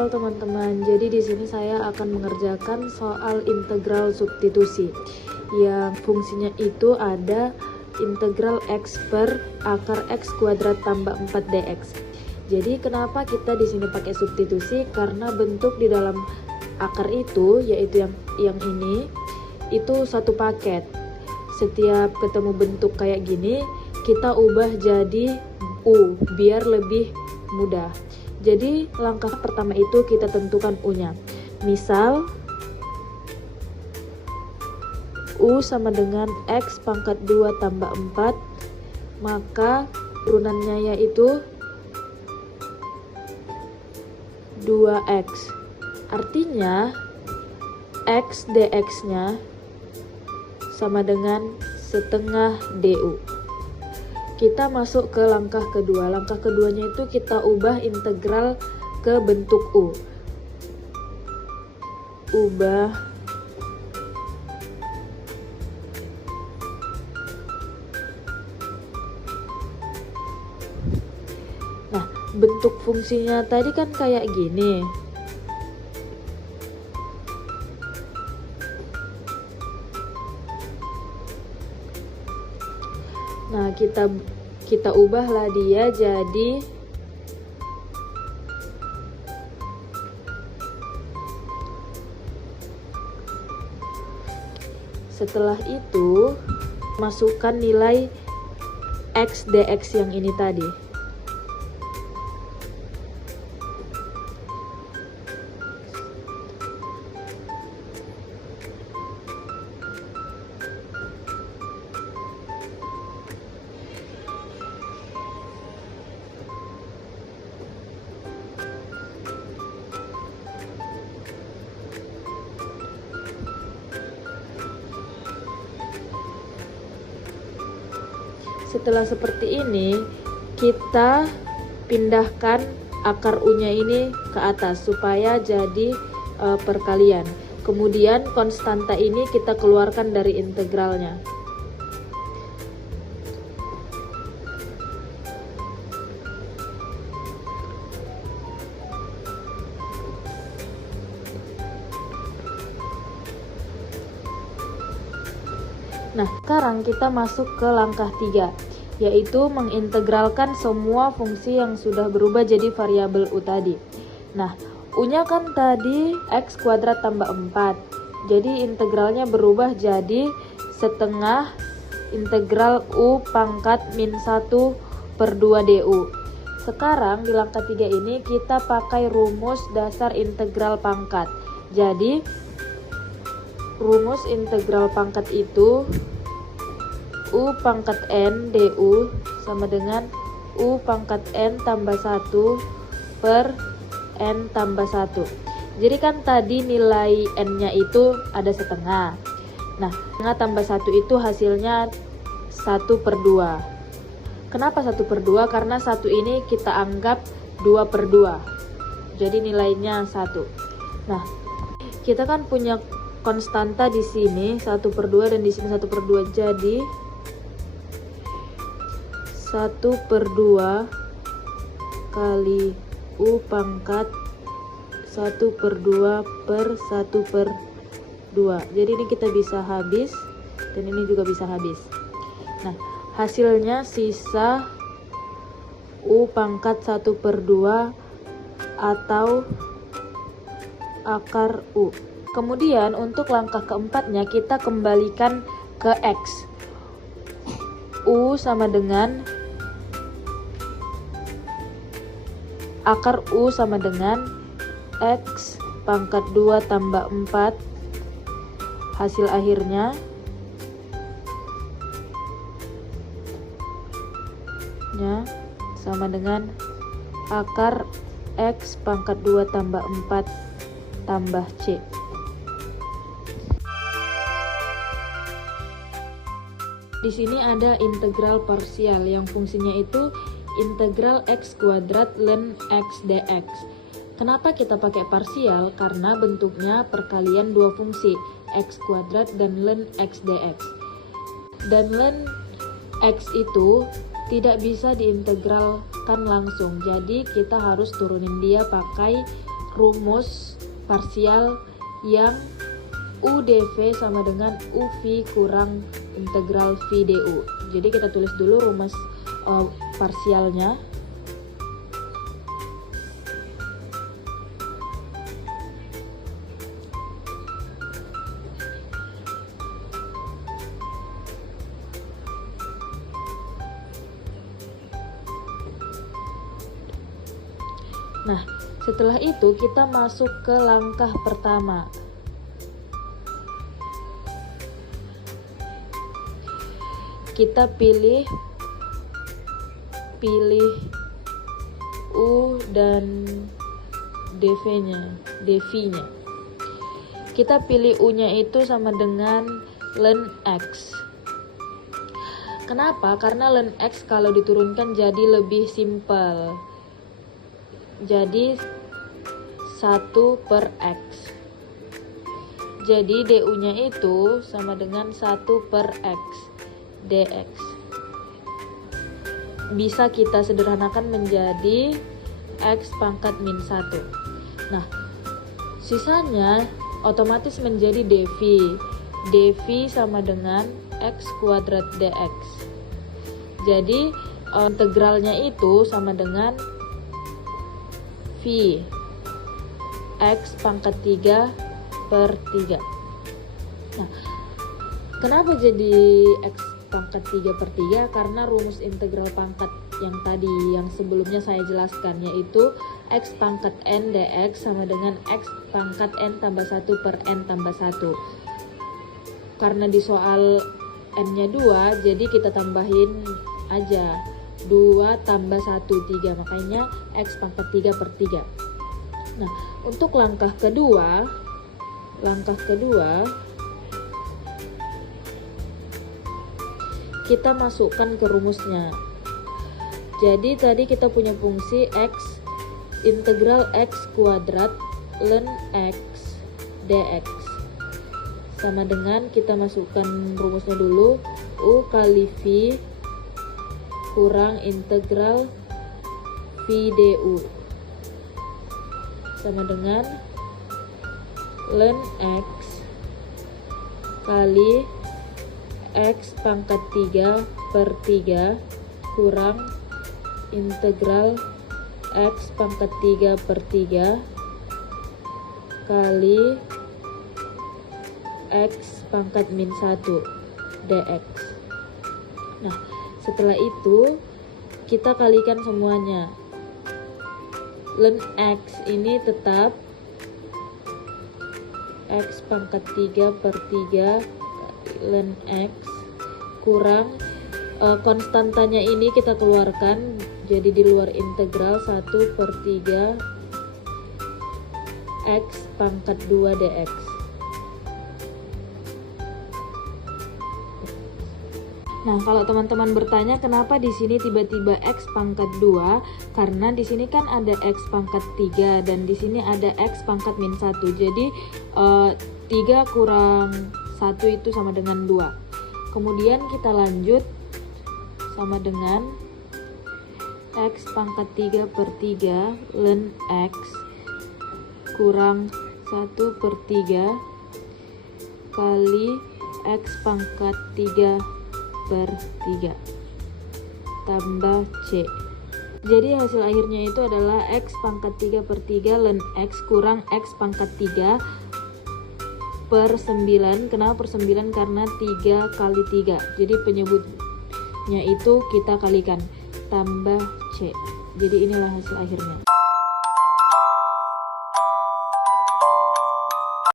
Halo teman-teman, jadi di sini saya akan mengerjakan soal integral substitusi yang fungsinya itu ada integral x per akar x kuadrat tambah 4 dx. Jadi kenapa kita di sini pakai substitusi? Karena bentuk di dalam akar itu, yaitu yang ini, itu satu paket. Setiap ketemu bentuk kayak gini, kita ubah jadi u biar lebih mudah. Jadi langkah pertama itu kita tentukan u-nya. Misal u sama dengan x pangkat 2 tambah 4, maka turunannya yaitu 2x. Artinya x dx-nya sama dengan setengah du. Kita masuk ke langkah kedua. Langkah keduanya itu kita ubah integral ke bentuk u. Ubah Nah, bentuk fungsinya tadi kan kayak gini. Nah, kita ubahlah dia jadi setelah itu masukkan nilai x dx yang ini tadi. Setelah seperti ini, kita pindahkan akar u-nya ini ke atas supaya jadi perkalian. Kemudian konstanta ini kita keluarkan dari integralnya. Nah, sekarang kita masuk ke langkah 3, yaitu mengintegralkan semua fungsi yang sudah berubah jadi variabel u tadi. Nah, u-nya kan tadi x kuadrat tambah 4. Jadi integralnya berubah jadi setengah integral u pangkat min 1 per 2 du. Sekarang di langkah 3 ini kita pakai rumus dasar integral pangkat. Jadi rumus integral pangkat itu u pangkat n du sama dengan u pangkat n tambah 1 per n tambah 1. Jadi kan tadi nilai n-nya itu ada setengah. Nah, setengah tambah 1 itu hasilnya 1 per 2. Kenapa 1 per 2? Karena 1 ini kita anggap 2 per 2. Jadi nilainya 1. Nah, kita kan punya konstanta di sini 1 per 2 dan di sini 1 per 2. Jadi 1 per 2 kali u pangkat 1 per 2 per 1 per 2. Jadi ini kita bisa habis dan ini juga bisa habis. Nah, hasilnya sisa u pangkat 1 per 2 atau akar u. Kemudian untuk langkah keempatnya kita kembalikan ke x. U sama dengan akar u sama dengan x pangkat 2 tambah 4. Hasil akhirnya sama dengan akar x pangkat 2 tambah 4 tambah c. Di sini ada integral parsial yang fungsinya itu integral x kuadrat ln x dx. Kenapa kita pakai parsial? Karena bentuknya perkalian dua fungsi, x kuadrat dan ln x dx. Dan ln x itu tidak bisa diintegralkan langsung, jadi kita harus turunin dia pakai rumus parsial yang UdV sama dengan UV kurang integral V du. Jadi kita tulis dulu rumus parsialnya. Nah, setelah itu kita masuk ke langkah pertama. Kita pilih U dan dv-nya. Kita pilih U-nya itu sama dengan ln X. Kenapa? Karena ln X kalau diturunkan jadi lebih simpel. Jadi 1/X. Jadi du-nya itu sama dengan 1/X dx. Bisa kita sederhanakan menjadi X pangkat min 1. Nah, sisanya otomatis menjadi dv. dv sama dengan X kuadrat dx. Jadi integralnya itu sama dengan V X pangkat 3/3. Nah, kenapa jadi X pangkat 3/3? Karena rumus integral pangkat yang tadi, yang sebelumnya saya jelaskan, yaitu X pangkat N dx sama dengan X pangkat N tambah 1/N tambah 1. Karena di soal N-nya 2, jadi kita tambahin aja 2 tambah 1, 3, makanya X pangkat 3/3. Nah, untuk langkah kedua kita masukkan ke rumusnya. Jadi tadi kita punya fungsi X integral X kuadrat ln X dx sama dengan, kita masukkan rumusnya dulu, U kali V kurang integral V du sama dengan ln X kali X pangkat 3/3 kurang integral X pangkat 3/3 kali X pangkat min 1 dx. Nah, setelah itu kita kalikan semuanya. Ln X ini tetap X pangkat 3/3 ln X kurang konstantanya ini kita keluarkan, jadi di luar integral 1/3 X pangkat 2 dx. Nah, kalau teman-teman bertanya kenapa di sini tiba-tiba X pangkat 2, karena di sini kan ada X pangkat 3 dan di sini ada X pangkat min 1. Jadi 3 kurang 1 itu sama dengan 2. Kemudian kita lanjut sama dengan X pangkat 3/3 ln X kurang 1/3 kali X pangkat 3/3 tambah C. Jadi hasil akhirnya itu adalah X pangkat 3/3 ln X kurang X pangkat 3/9. Kenapa per 9? Karena 3 kali 3. Jadi penyebutnya itu kita kalikan tambah C. Jadi inilah hasil akhirnya.